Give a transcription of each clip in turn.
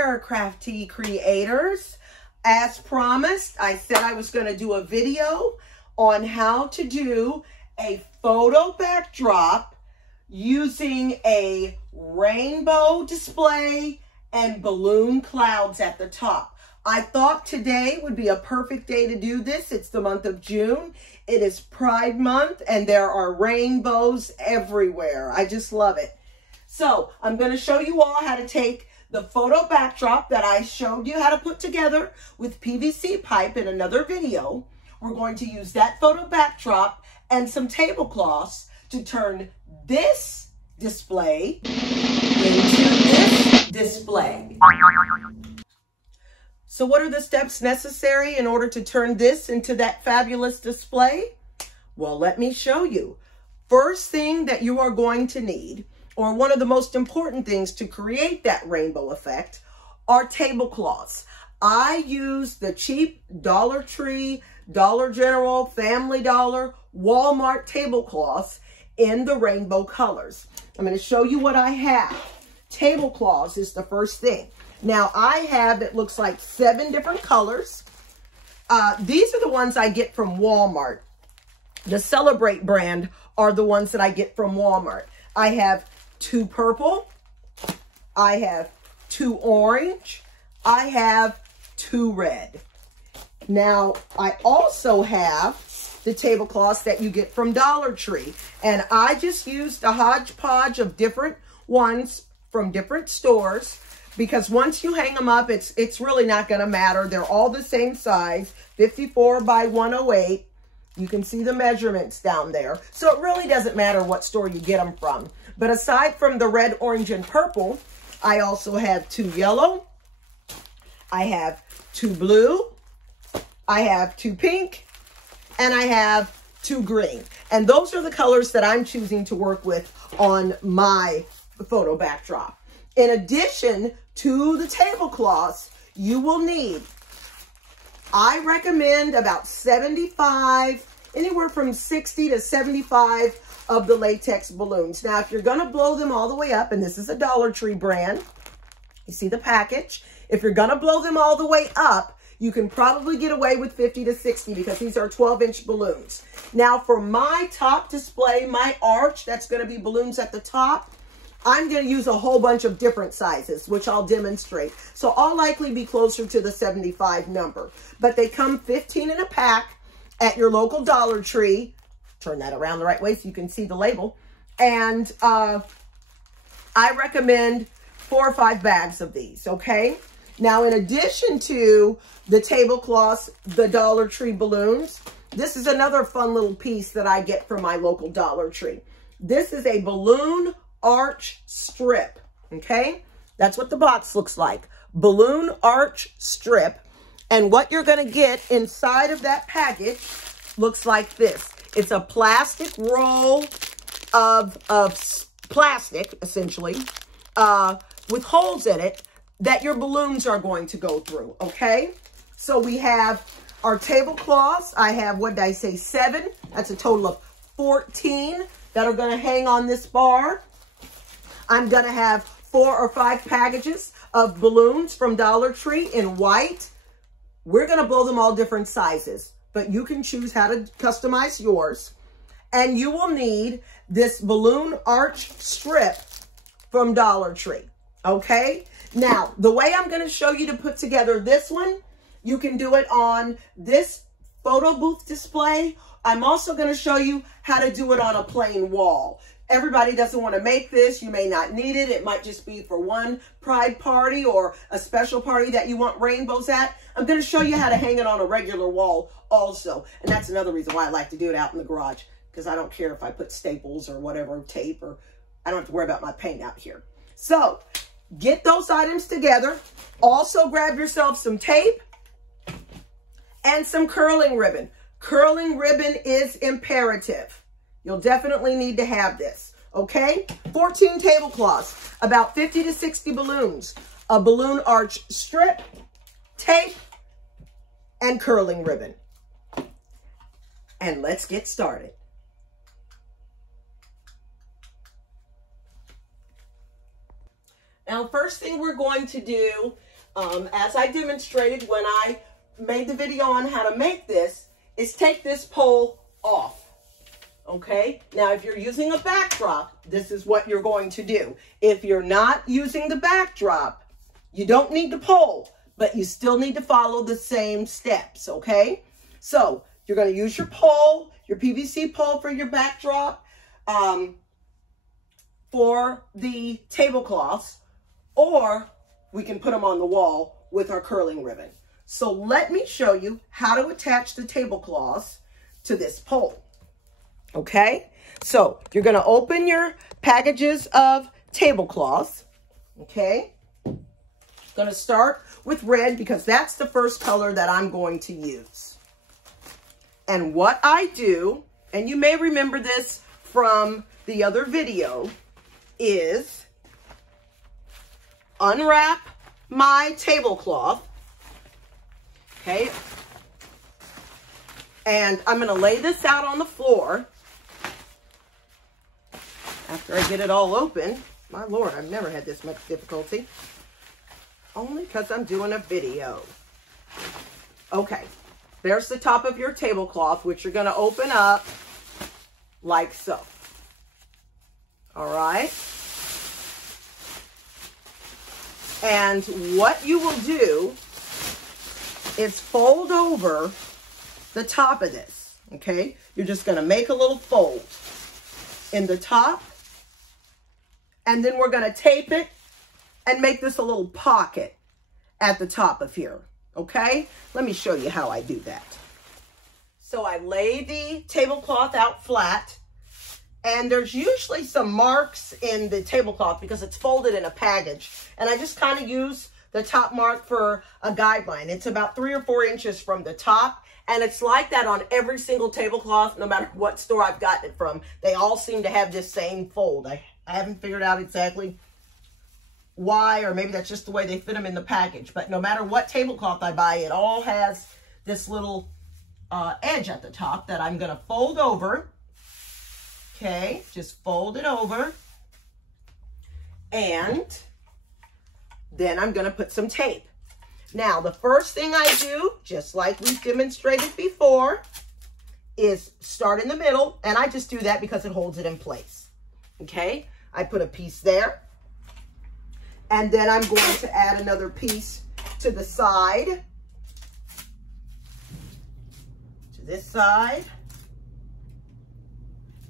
there, crafty creators. As promised, I said I was going to do a video on how to do a photo backdrop using a rainbow display and balloon clouds at the top. I thought today would be a perfect day to do this. It's the month of June. It is Pride Month and there are rainbows everywhere. I just love it. So I'm going to show you all how to take the photo backdrop that I showed you how to put together with PVC pipe in another video. We're going to use that photo backdrop and some tablecloths to turn this display into this display. So what are the steps necessary in order to turn this into that fabulous display? Well, let me show you. First thing that you are going to need, or one of the most important things to create that rainbow effect, are tablecloths. I use the cheap Dollar Tree, Dollar General, Family Dollar, Walmart tablecloths in the rainbow colors. I'm going to show you what I have. Tablecloths is the first thing. Now I have, it looks like 7 different colors. These are the ones I get from Walmart. The Celebrate brand are the ones that I get from Walmart. I have 2 purple. I have 2 orange. I have 2 red. Now, I also have the tablecloths that you get from Dollar Tree. And I just used a hodgepodge of different ones from different stores, because once you hang them up, it's really not going to matter. They're all the same size, 54 by 108. You can see the measurements down there. So it really doesn't matter what store you get them from. But aside from the red, orange, and purple, I also have 2 yellow. I have 2 blue. I have 2 pink. And I have 2 green. And those are the colors that I'm choosing to work with on my photo backdrop. In addition to the tablecloths, you will need, I recommend about 75, anywhere from 60 to 75 of the latex balloons. Now, if you're going to blow them all the way up, and this is a Dollar Tree brand, you see the package. If you're going to blow them all the way up, you can probably get away with 50 to 60 because these are 12-inch balloons. Now, for my top display, my arch, that's going to be balloons at the top, I'm going to use a whole bunch of different sizes, which I'll demonstrate. So I'll likely be closer to the 75 number. But they come 15 in a pack at your local Dollar Tree. Turn that around the right way so you can see the label. And I recommend 4 or 5 bags of these, okay? Now, in addition to the tablecloths, the Dollar Tree balloons, this is another fun little piece that I get from my local Dollar Tree. This is a balloon arch strip, okay? That's what the box looks like. Balloon arch strip. And what you're going to get inside of that package looks like this. It's a plastic roll of plastic, essentially, with holes in it that your balloons are going to go through, okay? So we have our tablecloths. I have, what did I say, 7? That's a total of 14 that are going to hang on this bar. I'm going to have 4 or 5 packages of balloons from Dollar Tree in white. We're going to blow them all different sizes, but you can choose how to customize yours. And you will need this balloon arch strip from Dollar Tree, okay? Now, the way I'm going to show you to put together this one, you can do it on this photo booth display. I'm also going to show you how to do it on a plain wall. Everybody doesn't want to make this. You may not need it. It might just be for one pride party or a special party that you want rainbows at. I'm going to show you how to hang it on a regular wall also. And that's another reason why I like to do it out in the garage, because I don't care if I put staples or whatever, tape, or I don't have to worry about my paint out here. So get those items together. Also grab yourself some tape and some curling ribbon. Curling ribbon is imperative. You'll definitely need to have this, okay? 14 tablecloths, about 50 to 60 balloons, a balloon arch strip, tape, and curling ribbon. And let's get started. Now, first thing we're going to do, as I demonstrated when I made the video on how to make this, is take this pole off. Okay, now if you're using a backdrop, this is what you're going to do. If you're not using the backdrop, you don't need the pole, but you still need to follow the same steps, okay? So you're going to use your pole, your PVC pole for your backdrop, for the tablecloths, or we can put them on the wall with our curling ribbon. So let me show you how to attach the tablecloths to this pole. Okay, so you're going to open your packages of tablecloths. Okay, going to start with red because that's the first color that I'm going to use. And what I do, and you may remember this from the other video, is unwrap my tablecloth. Okay, and I'm going to lay this out on the floor. After I get it all open. My Lord, I've never had this much difficulty. Only because I'm doing a video. Okay, there's the top of your tablecloth, which you're going to open up like so. All right. And what you will do is fold over the top of this. Okay, you're just going to make a little fold in the top. And then we're going to tape it and make this a little pocket at the top of here. Okay? Let me show you how I do that. So I lay the tablecloth out flat. And there's usually some marks in the tablecloth because it's folded in a package. And I just kind of use the top mark for a guideline. It's about 3 or 4 inches from the top. And it's like that on every single tablecloth, no matter what store I've gotten it from. They all seem to have this same fold. I haven't figured out exactly why, or maybe that's just the way they fit them in the package. But no matter what tablecloth I buy, it all has this little edge at the top that I'm going to fold over. Okay, just fold it over. And then I'm going to put some tape. Now, the first thing I do, just like we've demonstrated before, is start in the middle. And I just do that because it holds it in place. Okay, I put a piece there. And then I'm going to add another piece to the side. To this side.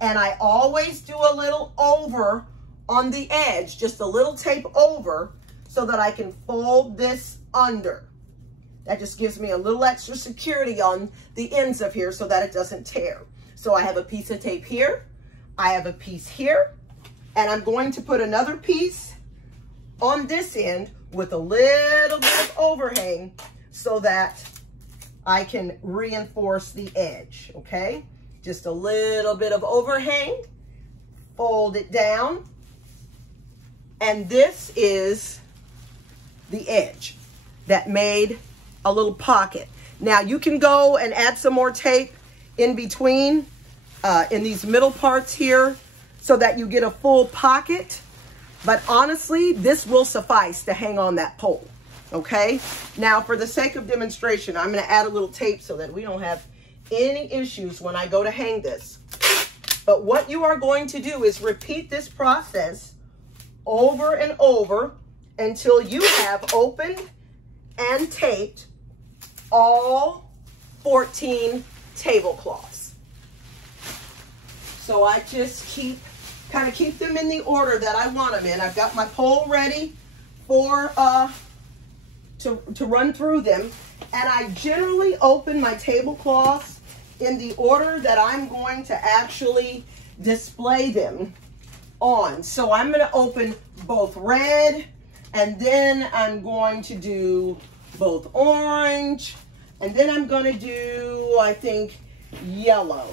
And I always do a little over on the edge, just a little tape over, so that I can fold this under. That just gives me a little extra security on the ends of here so that it doesn't tear. So I have a piece of tape here. I have a piece here. And I'm going to put another piece on this end with a little bit of overhang so that I can reinforce the edge, okay? Just a little bit of overhang, fold it down, and this is the edge that made a little pocket. Now you can go and add some more tape in between, in these middle parts here, so that you get a full pocket. But honestly, this will suffice to hang on that pole, okay? Now, for the sake of demonstration, I'm going to add a little tape so that we don't have any issues when I go to hang this. But what you are going to do is repeat this process over and over until you have opened and taped all 14 tablecloths. So I just kind of keep them in the order that I want them in. I've got my pole ready for to run through them, and I generally open my tablecloths in the order that I'm going to actually display them on. So I'm going to open both red, and then I'm going to do both orange, and then I'm going to do, I think, yellow.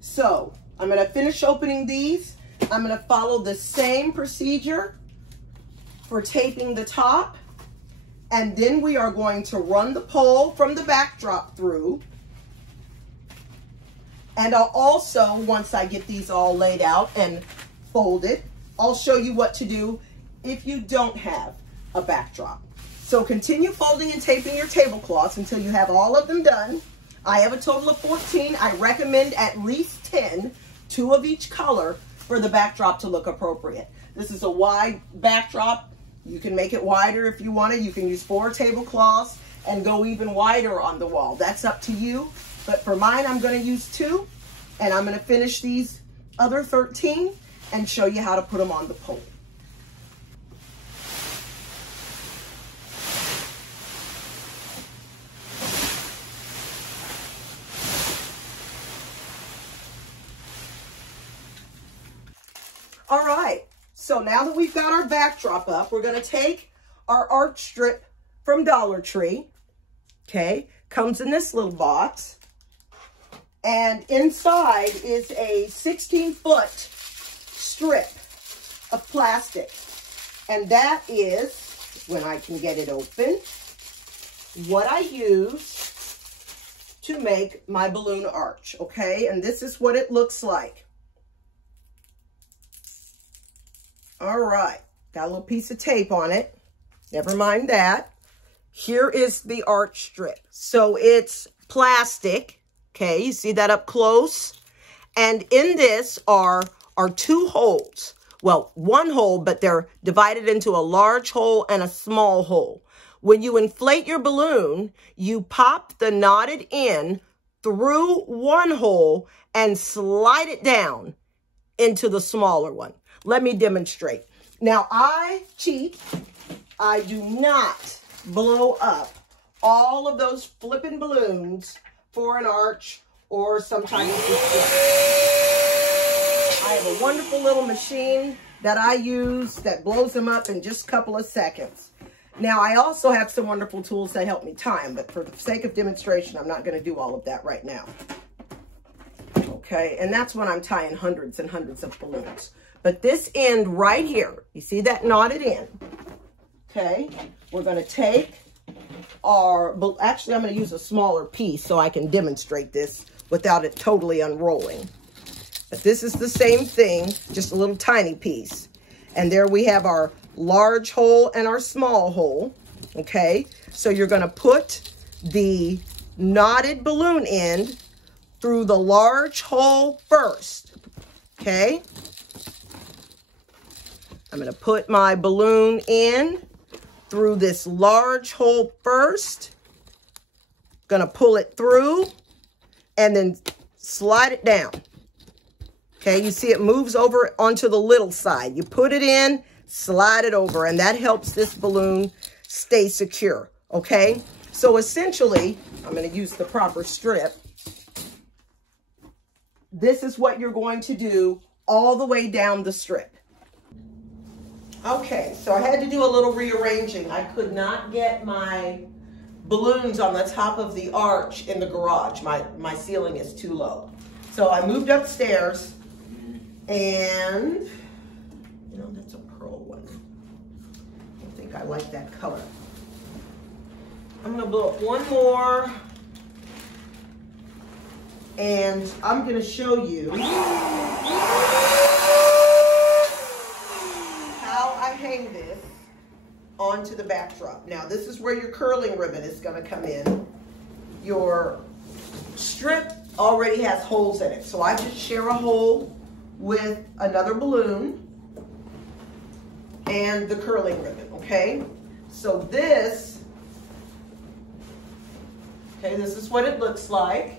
So I'm going to finish opening these. I'm going to follow the same procedure for taping the top. And then we are going to run the pole from the backdrop through. And I'll also, once I get these all laid out and folded, I'll show you what to do if you don't have a backdrop. So continue folding and taping your tablecloths until you have all of them done. I have a total of 14. I recommend at least 10, 2 of each color, for the backdrop to look appropriate. This is a wide backdrop. You can make it wider if you want to. You can use 4 tablecloths and go even wider on the wall. That's up to you. But for mine, I'm going to use 2, and I'm going to finish these other 13 and show you how to put them on the pole. All right, so now that we've got our backdrop up, we're going to take our arch strip from Dollar Tree. Okay, comes in this little box. And inside is a 16-foot strip of plastic. And that is, when I can get it open, what I use to make my balloon arch, okay? And this is what it looks like. All right, got a little piece of tape on it. Never mind that. Here is the arch strip. So it's plastic, okay? You see that up close? And in this are 2 holes. Well, 1 hole, but they're divided into a large hole and a small hole. When you inflate your balloon, you pop the knotted end through 1 hole and slide it down into the smaller one. Let me demonstrate. Now, I cheat. I do not blow up all of those flipping balloons for an arch or some type of display. I have a wonderful little machine that I use that blows them up in just a couple of seconds. Now, I also have some wonderful tools that help me time, but for the sake of demonstration, I'm not going to do all of that right now. Okay, and that's when I'm tying hundreds and hundreds of balloons. But this end right here, you see that knotted end? Okay, we're going to take actually I'm going to use a smaller piece so I can demonstrate this without it totally unrolling. But this is the same thing, just a little tiny piece. And there we have our large hole and our small hole, okay? So you're going to put the knotted balloon end through the large hole first, okay? I'm going to put my balloon in through this large hole first. Going to pull it through and then slide it down. Okay, you see it moves over onto the little side. You put it in, slide it over, and that helps this balloon stay secure, okay? So essentially, I'm going to use the proper strip. This is what you're going to do all the way down the strip. Okay, so I had to do a little rearranging. I could not get my balloons on the top of the arch in the garage. My ceiling is too low. So I moved upstairs, and, you know, that's a pearl one. I don't think I like that color. I'm going to blow up one more, and I'm going to show you hang this onto the backdrop. Now, this is where your curling ribbon is going to come in. Your strip already has holes in it, so I just share a hole with another balloon and the curling ribbon, okay? So this is what it looks like.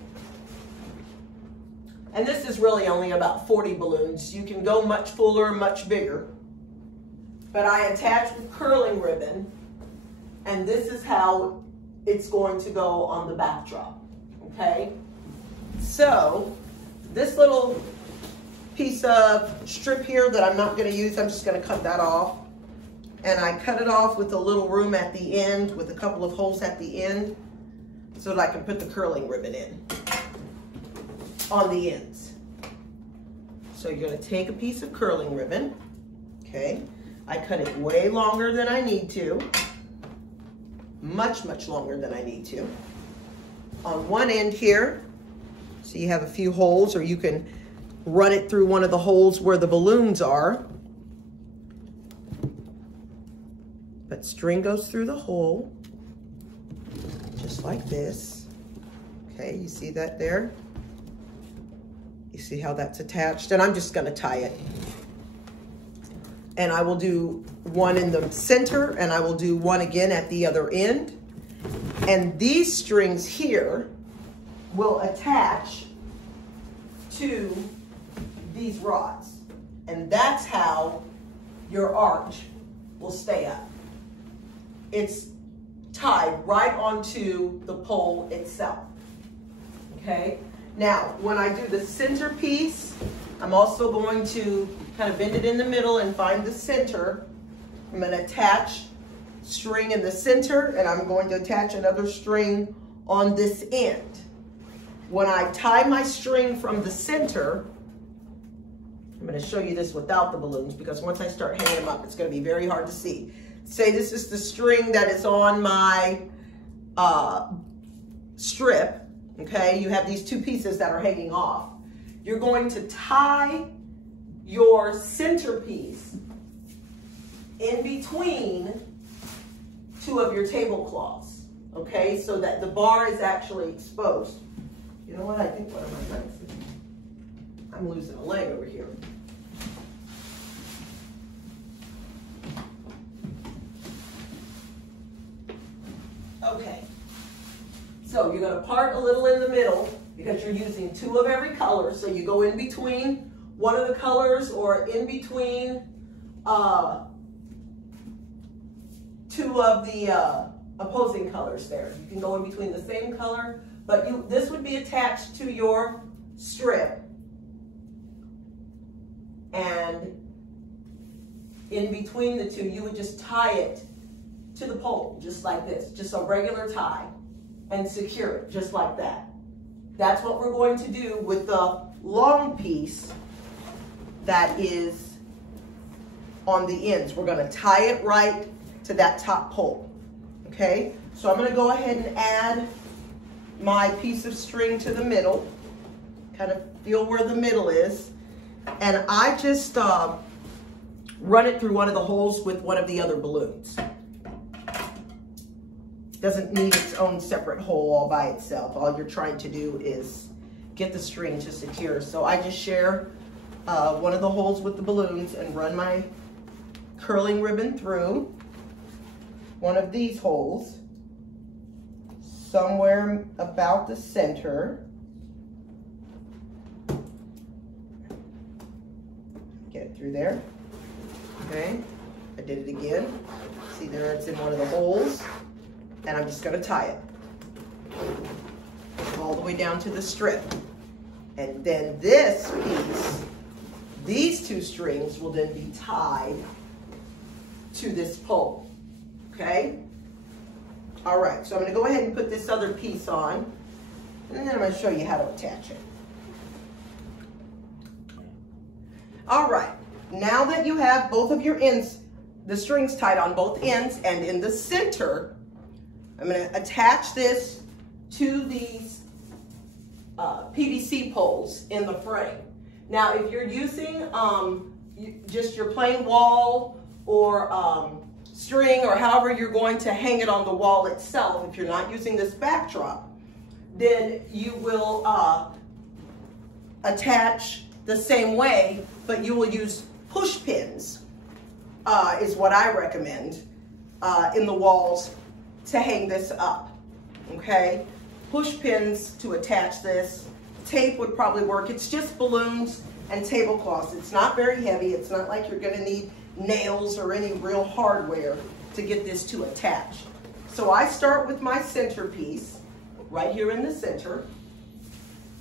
And this is really only about 40 balloons. You can go much fuller, much bigger. But I attach with curling ribbon, and this is how it's going to go on the backdrop, okay? So this little piece of strip here that I'm not going to use, I'm just going to cut that off. And I cut it off with a little room at the end, with a couple of holes at the end, so that I can put the curling ribbon in on the ends. So you're going to take a piece of curling ribbon, okay? I cut it way longer than I need to, much, much longer than I need to. On one end here, so you have a few holes, or you can run it through one of the holes where the balloons are. But string goes through the hole, just like this. Okay, you see that there? You see how that's attached? And I'm just gonna tie it. And I will do one in the center, and I will do one again at the other end. And these strings here will attach to these rods. And that's how your arch will stay up. It's tied right onto the pole itself. Okay? Now, when I do the center piece, I'm also going to kind of bend it in the middle and find the center. I'm going to attach string in the center, and I'm going to attach another string on this end. When I tie my string from the center, I'm going to show you this without the balloons, because once I start hanging them up, it's going to be very hard to see. Say this is the string that is on my strip, okay? You have these two pieces that are hanging off. You're going to tie your centerpiece in between two of your tablecloths, okay? So that the bar is actually exposed. You know what? I think one of my legs, I'm losing a leg over here. Okay. So you're going to part a little in the middle because you're using two of every color. So you go in between one of the colors or in between two of the opposing colors there. You can go in between the same color, but this would be attached to your strip. And in between the two, you would just tie it to the pole, just like this, just a regular tie, and secure it just like that. That's what we're going to do with the long piece that is on the ends. We're going to tie it right to that top pole, okay? So I'm going to go ahead and add my piece of string to the middle, kind of feel where the middle is, and I just run it through one of the holes with one of the other balloons. Doesn't need its own separate hole all by itself. All you're trying to do is get the string to secure. So I just share one of the holes with the balloons and run my curling ribbon through one of these holes somewhere about the center. Get it through there. Okay, I did it again. See there, it's in one of the holes. And I'm just going to tie it all the way down to the strip. And then this piece, these two strings will then be tied to this pole, okay? All right, so I'm going to go ahead and put this other piece on, and then I'm going to show you how to attach it. All right, now that you have both of your ends, the strings tied on both ends and in the center, I'm going to attach this to these PVC poles in the frame. Now, if you're using just your plain wall or string or however you're going to hang it on the wall itself, if you're not using this backdrop, then you will attach the same way, but you will use push pins, is what I recommend, in the walls to hang this up, okay? Push pins to attach this. Tape would probably work. It's just balloons and tablecloths. It's not very heavy. It's not like you're gonna need nails or any real hardware to get this to attach. So I start with my centerpiece right here in the center.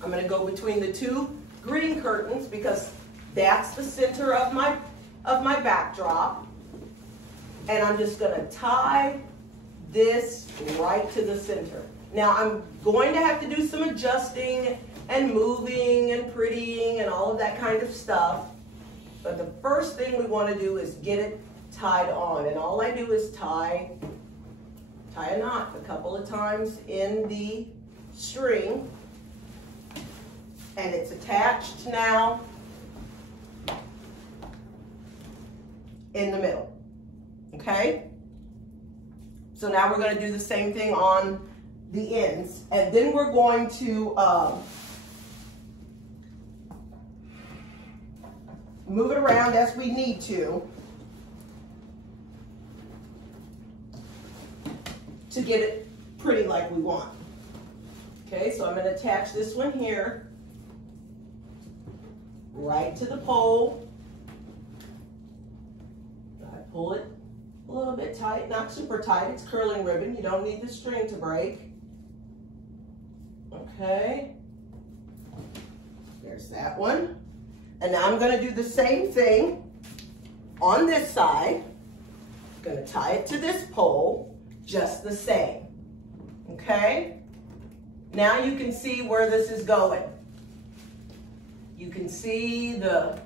I'm gonna go between the two green curtains because that's the center of my backdrop. And I'm just gonna tie this right to the center. Now I'm going to have to do some adjusting and moving and prettying and all of that kind of stuff. But the first thing we want to do is get it tied on. And all I do is tie a knot a couple of times in the string. And it's attached now in the middle. Okay? So now we're going to do the same thing on the ends. And then we're going to move it around as we need to get it pretty like we want. Okay, so I'm going to attach this one here right to the pole. I pull it a little bit tight, not super tight. It's curling ribbon. You don't need the string to break. Okay, there's that one. And now I'm going to do the same thing on this side. I'm going to tie it to this pole just the same. Okay, now you can see where this is going. You can see the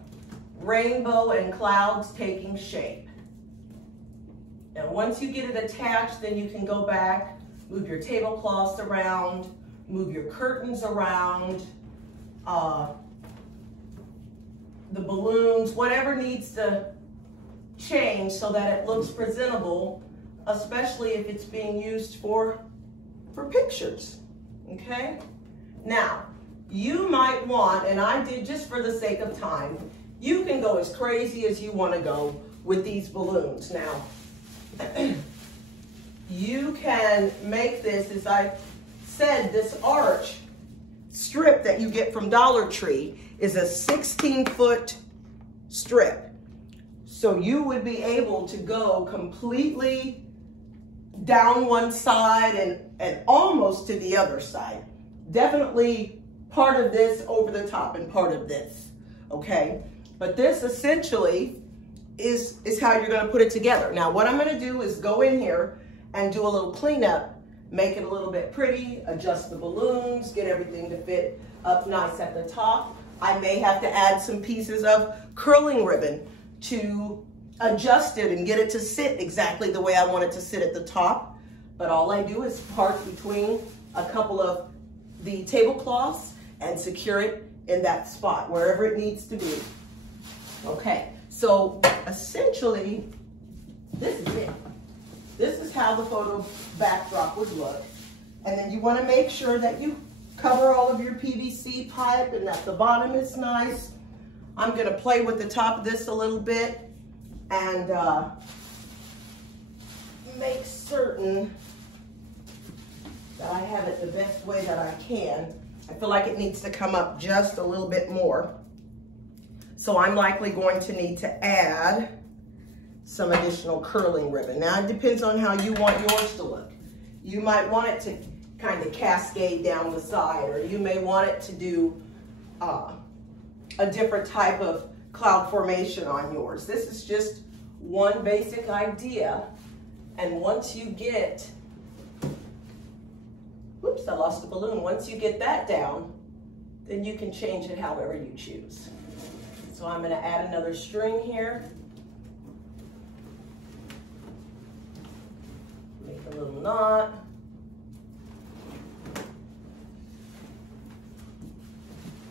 rainbow and clouds taking shape. Now once you get it attached, then you can go back, move your tablecloths around, move your curtains around, the balloons, whatever needs to change so that it looks presentable, especially if it's being used for pictures. Okay, now you might want, and I did just for the sake of time, you can go as crazy as you want to go with these balloons. Now you can make this, as I said, this arch strip that you get from Dollar Tree is a 16-foot strip. So you would be able to go completely down one side and almost to the other side. Definitely part of this over the top and part of this, okay? But this essentially is how you're gonna put it together. Now what I'm gonna do is go in here and do a little cleanup, make it a little bit pretty, adjust the balloons, get everything to fit up nice at the top. I may have to add some pieces of curling ribbon to adjust it and get it to sit exactly the way I want it to sit at the top. But all I do is part between a couple of the tablecloths and secure it in that spot, wherever it needs to be. Okay, so essentially, this is it. This is how the photo backdrop would look. And then you want to make sure that you cover all of your PVC pipe and that the bottom is nice. I'm going to play with the top of this a little bit and make certain that I have it the best way that I can. I feel like it needs to come up just a little bit more. So I'm likely going to need to add some additional curling ribbon. Now it depends on how you want yours to look. You might want it to kind of cascade down the side, or you may want it to do a different type of cloud formation on yours. This is just one basic idea, and once you get, whoops, I lost the balloon. Once you get that down, then you can change it however you choose. So I'm going to add another string here. Make a little knot.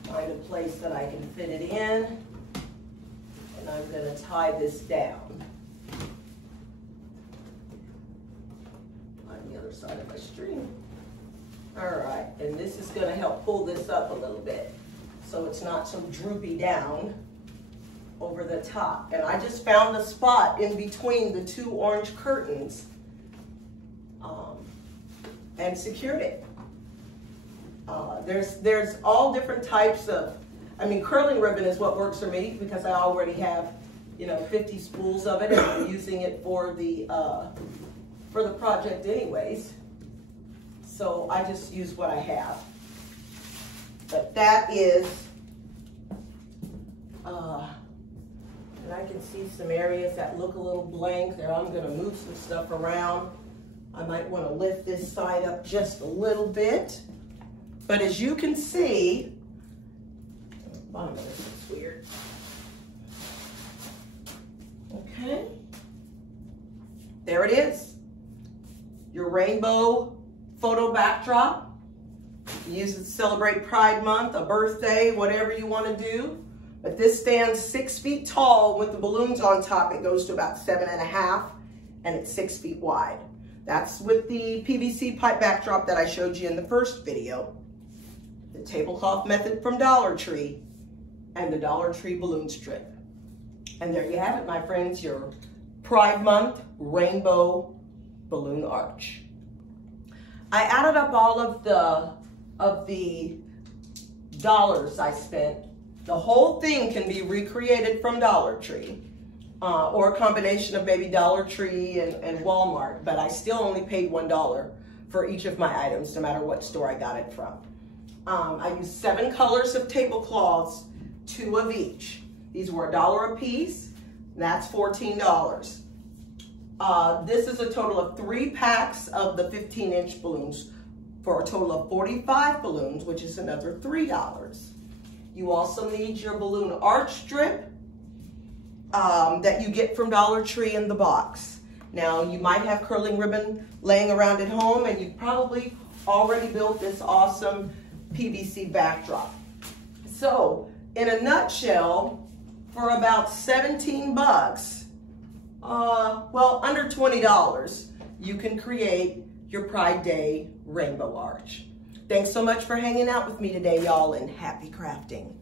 Find a place that I can fit it in. And I'm going to tie this down. On the other side of my string. All right, and this is going to help pull this up a little bit so it's not so droopy down over the top. And I just found a spot in between the two orange curtains and secured it. There's all different types of, I mean, curling ribbon is what works for me because I already have, 50 spools of it and I'm using it for the project anyways. So I just use what I have. But that is, and I can see some areas that look a little blank there. I'm gonna move some stuff around. I might wanna lift this side up just a little bit. But as you can see, the bottom of this is weird. Okay, there it is. Your rainbow photo backdrop. Use it to celebrate Pride Month, a birthday, whatever you want to do. But this stands 6 feet tall with the balloons on top. It goes to about 7.5 and it's 6 feet wide. That's with the PVC pipe backdrop that I showed you in the first video. The tablecloth method from Dollar Tree and the Dollar Tree balloon strip. And there you have it, my friends, your Pride Month rainbow balloon arch. I added up all of the dollars I spent. The whole thing can be recreated from Dollar Tree or a combination of maybe Dollar Tree and Walmart, but I still only paid $1 for each of my items, no matter what store I got it from. I used 7 colors of tablecloths, 2 of each. These were $1 a piece. That's $14. This is a total of 3 packs of the 15-inch balloons for a total of 45 balloons, which is another $3. You also need your balloon arch strip that you get from Dollar Tree in the box. Now, you might have curling ribbon laying around at home, and you've probably already built this awesome PVC backdrop. So, in a nutshell, for about 17 bucks, well, under $20, you can create your Pride Day rainbow arch. Thanks so much for hanging out with me today, y'all, and happy crafting.